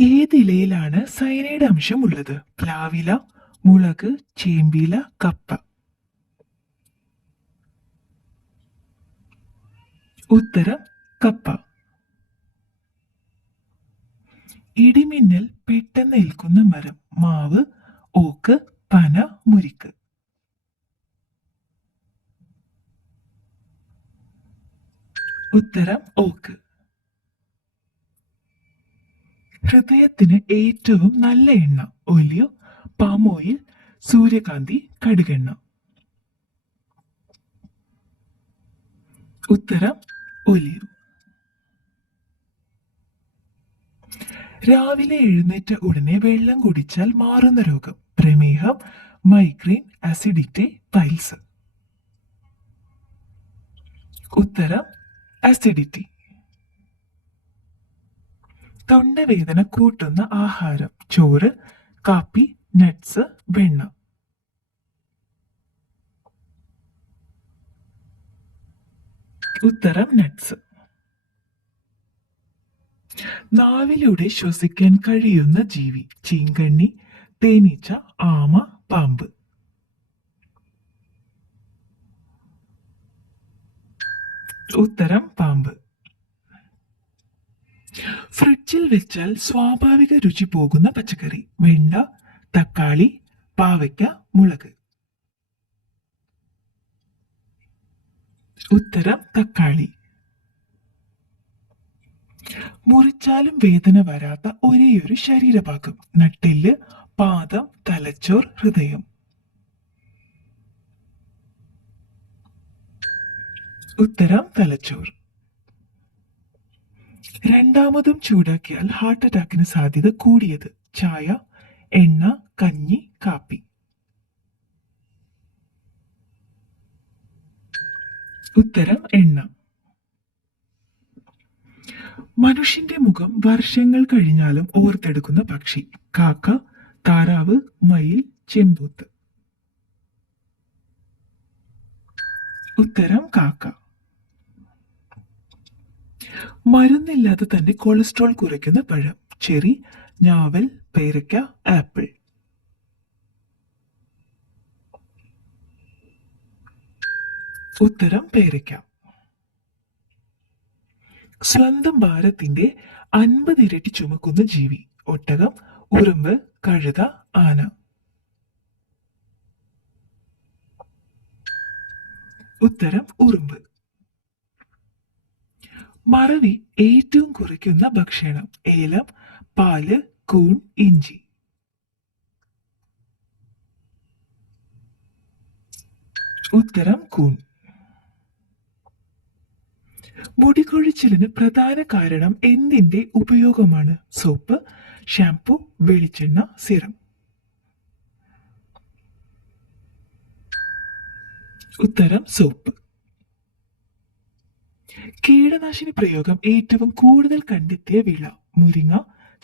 ഏതിലയിലാണ് cyanide അംശം ഉള്ളത്? പ്ലാവില, മുളക്, ചേമ്പില, കപ്പ. ഉത്തരം കപ്പ. ഇടിമിന്നൽ പെട്ടെന്ന് ഏൽക്കുന്ന മരം? മാവ്, ഓക്ക്, പന, മുരിക്ക്. ഉത്തരം ഓക്ക്. ഹൃദയത്തിന് ഏറ്റവും നല്ല എണ്ണ? ഒലിവ്, പാം ഓയിൽ, സൂര്യകാന്തി, കടുകെണ്ണ. ഉത്തരം ഒലിവ്. രാവിലെ എഴുന്നേറ്റ ഉടനെ വെള്ളം കുടിച്ചാൽ മാറുന്ന രോഗം? പ്രമേഹം, മൈഗ്രെയിൻ, അസിഡിറ്റി, പൈൽസ്. ഉത്തരം അസിഡിറ്റി. തൊണ്ടവേദന കൂട്ടുന്ന ആഹാരം? ചോറ്, കാപ്പി, നട്ട്സ്, വെണ്ണ. ഉത്തരം നട്ട്സ്. നാവിലൂടെ ശ്വസിക്കാൻ കഴിയുന്ന ജീവി? ചീങ്കണ്ണി, തേനീച്ച, ആമ, പാമ്പ്. ഉത്തരം പാമ്പ്. ഫ്രിഡ്ജിൽ വെച്ചാൽ സ്വാഭാവിക രുചി പോകുന്ന പച്ചക്കറി? വെണ്ട, തക്കാളി, പാവയ്ക്ക, മുളക്. ഉത്തരം തക്കാളി. മുറിച്ചാലും വേദന വരാത്ത ഒരേയൊരു ശരീരഭാഗം? നട്ടെല്ല്, പാദം, തലച്ചോർ, ഹൃദയം. ഉത്തരം തലച്ചോർ. രണ്ടാമതും ചൂടാക്കിയാൽ ഹാർട്ട് അറ്റാക്കിന് സാധ്യത കൂടിയത്? ചായ, എണ്ണ, കഞ്ഞി, കാപ്പി. ഉത്തരം എണ്ണ. മനുഷ്യന്റെ മുഖം വർഷങ്ങൾ കഴിഞ്ഞാലും ഓർത്തെടുക്കുന്ന പക്ഷി? കാക്ക, താറാവ്, മയിൽ, ചെമ്പൂത്ത്. ഉത്തരം കാക്ക. മരുന്നില്ലാതെ തന്നെ കൊളസ്ട്രോൾ കുറയ്ക്കുന്ന പഴം? ചെറി, ഞാവൽ, പേരയ്ക്ക, ആപ്പിൾ. ഉത്തരം പേരയ്ക്ക. സ്വന്തം ഭാരത്തിന്റെ 50 ഇരട്ടി ചുമക്കുന്ന ജീവി? ഒട്ടകം, ഉറുമ്പ്, കഴുത, ആന. ഉത്തരം ഉറുമ്പ്. മറവി ഏറ്റവും കുറയ്ക്കുന്ന ഭക്ഷണം? ഏലം, പാല്, കൂൺ, ഇഞ്ചി. ഉത്തരം കൂൺ. മുടികൊഴിച്ചിലിന് പ്രധാന കാരണം എന്തിന്റെ ഉപയോഗമാണ്? സോപ്പ്, ഷാംപൂ, വെളിച്ചെണ്ണ, സിറം. ഉത്തരം സോപ്പ്. കീടനാശിനി പ്രയോഗം ഏറ്റവും കൂടുതൽ കണ്ടെത്തിയ വിള? മുരിങ്ങ,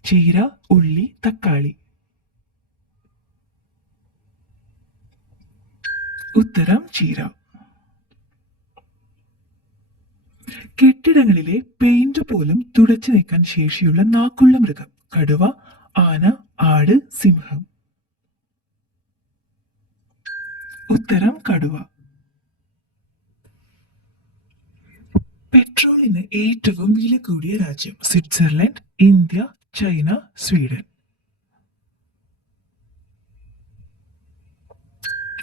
ചീര, ഉള്ളി, തക്കാളി. ഉത്തരം ചീര. കെട്ടിടങ്ങളിലെ പെയിന്റ് പോലും തുടച്ചു നീക്കാൻ ശേഷിയുള്ള നാക്കുള്ള മൃഗം? കടുവ, ആന, ആട്, സിംഹം. ഉത്തരം കടുവ. പെട്രോളിന് ഏറ്റവും വില കൂടിയ രാജ്യം? Switzerland, India, China, Sweden.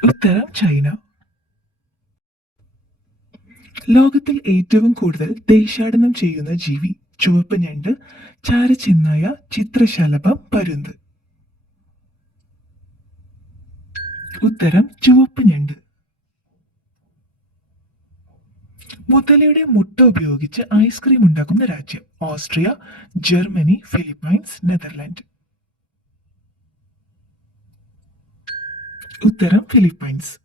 ഉത്തരം ചൈന. ലോകത്തിൽ ഏറ്റവും കൂടുതൽ ദേശാടനം ചെയ്യുന്ന ജീവി? ചുവപ്പ് ഞണ്ട്, ചാരച്ചെന്നായ, ചിത്രശലഭം, പരുന്ത്. ഉത്തരം ചുവപ്പ് ഞണ്ട്. മുതലയുടെ മുട്ട ഉപയോഗിച്ച് ഐസ്ക്രീം ഉണ്ടാക്കുന്ന രാജ്യം? Austria, Germany, Philippines, Netherland. ഉത്തരം ഫിലിപ്പൈൻസ്.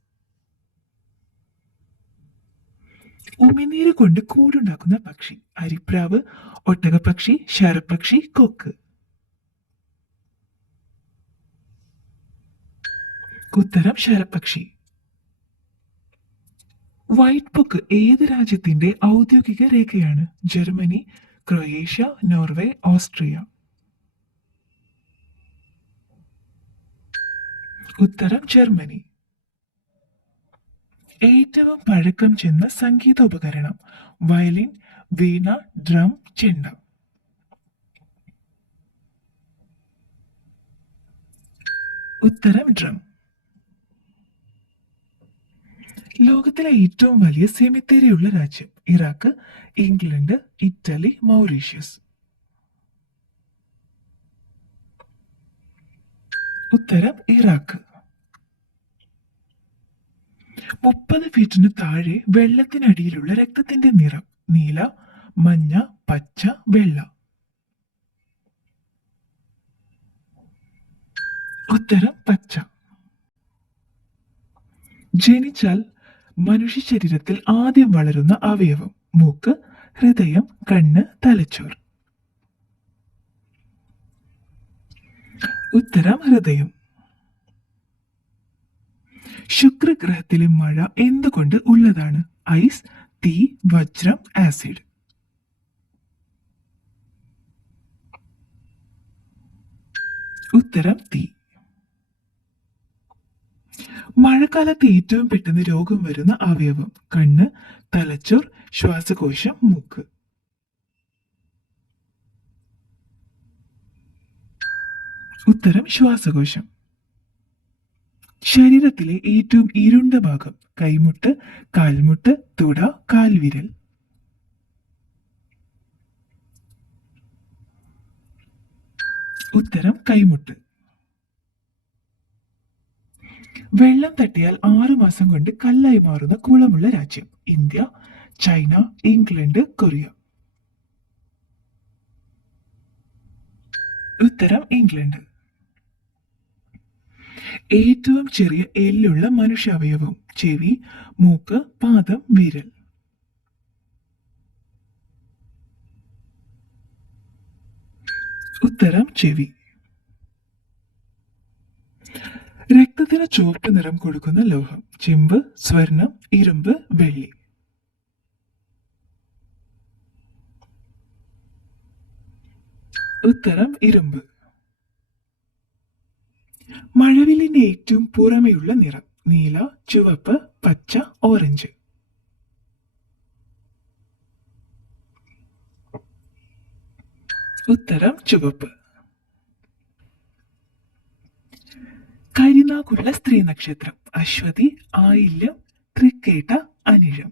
ഉമിനീര് കൊണ്ട് കൂടുണ്ടാക്കുന്ന പക്ഷി? അരിപ്രാവ്, ഒട്ടകപ്പക്ഷി, ശരപ്പക്ഷി, കൊക്ക്. ഉത്തരം ശരപ്പക്ഷി. വൈറ്റ് ബുക്ക് ഏത് രാജ്യത്തിന്റെ ഔദ്യോഗിക രേഖയാണ്? Germany, Croatia, Norway, Austria. ഉത്തരം ജർമ്മനി. ഏറ്റവും പഴക്കം ചെന്ന സംഗീതോപകരണം വയലിൻ, വീണ, ഡ്രം, ചെണ്ട. ഉത്തരം ഡ്രം. ലോകത്തിലെ ഏറ്റവും വലിയ സെമിത്തേരിയുള്ള രാജ്യം ഇറാഖ്, ഇംഗ്ലണ്ട്, ഇറ്റലി, മൗറീഷ്യസ്. ഉത്തരം ഇറാഖ്. 30 ഫീറ്റിന് താഴെ വെള്ളത്തിനടിയിലുള്ള രക്തത്തിന്റെ നിറം നീല, മഞ്ഞ, പച്ച, വെള്ള. ഉത്തരം പച്ച. ജനിച്ചാൽ മനുഷ്യ ശരീരത്തിൽ ആദ്യം വളരുന്ന അവയവം മൂക്ക്, ഹൃദയം, കണ്ണ്, തലച്ചോർ. ഉത്തരം ഹൃദയം. ശുക്രഗ്രഹത്തിലെ മഴ എന്തുകൊണ്ട് ഉള്ളതാണ്? ഐസ്, തീ, വജ്രം, ആസിഡ്. ഉത്തരം തീ. മഴക്കാലത്ത് ഏറ്റവും പെട്ടെന്ന് രോഗം വരുന്ന അവയവം കണ്ണ്, തലച്ചോർ, ശ്വാസകോശം, മൂക്ക്. ഉത്തരം ശ്വാസകോശം. ശരീരത്തിലെ ഏറ്റവും ഇരുണ്ട ഭാഗം കൈമുട്ട്, കാൽമുട്ട്, തുട, കാൽവിരൽ. ഉത്തരം കൈമുട്ട്. വെള്ളം തട്ടിയാൽ 6 മാസം കൊണ്ട് കല്ലായി മാറുന്ന കുളമുള്ള രാജ്യം ഇന്ത്യ, ചൈന, ഇംഗ്ലണ്ട്, കൊറിയ. ഉത്തരം ഇംഗ്ലണ്ട്. ഏറ്റവും ചെറിയ എല്ലുള്ള മനുഷ്യാവയവം ചെവി, മൂക്ക്, പാദം, വിരൽ. ഉത്തരം ചെവി. രക്തത്തിന് ചുവപ്പ് നിറം കൊടുക്കുന്ന ലോഹം ചെമ്പ്, സ്വർണം, ഇരുമ്പ്, വെള്ളി. ഉത്തരം ഇരുമ്പ്. മഴവില്ലിന്റെ ഏറ്റവും പുറമെയുള്ള നിറം നീല, ചുവപ്പ്, പച്ച, ഓറഞ്ച്. ഉത്തരം ചുവപ്പ്. കരിനാക്കുള്ള സ്ത്രീ നക്ഷത്രം അശ്വതി, ആയില്യം, തൃക്കേട്ട, അനിഴം.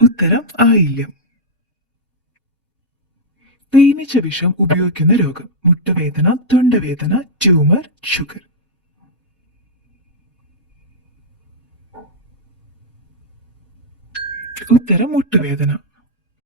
ഉത്തരം ആയില്യം. തേനീച്ച വിഷം ഉപയോഗിക്കുന്ന രോഗം മുട്ടുവേദന, തൊണ്ടവേദന, ട്യൂമർ, ഷുഗർ. ഉത്തരം മുട്ടുവേദന.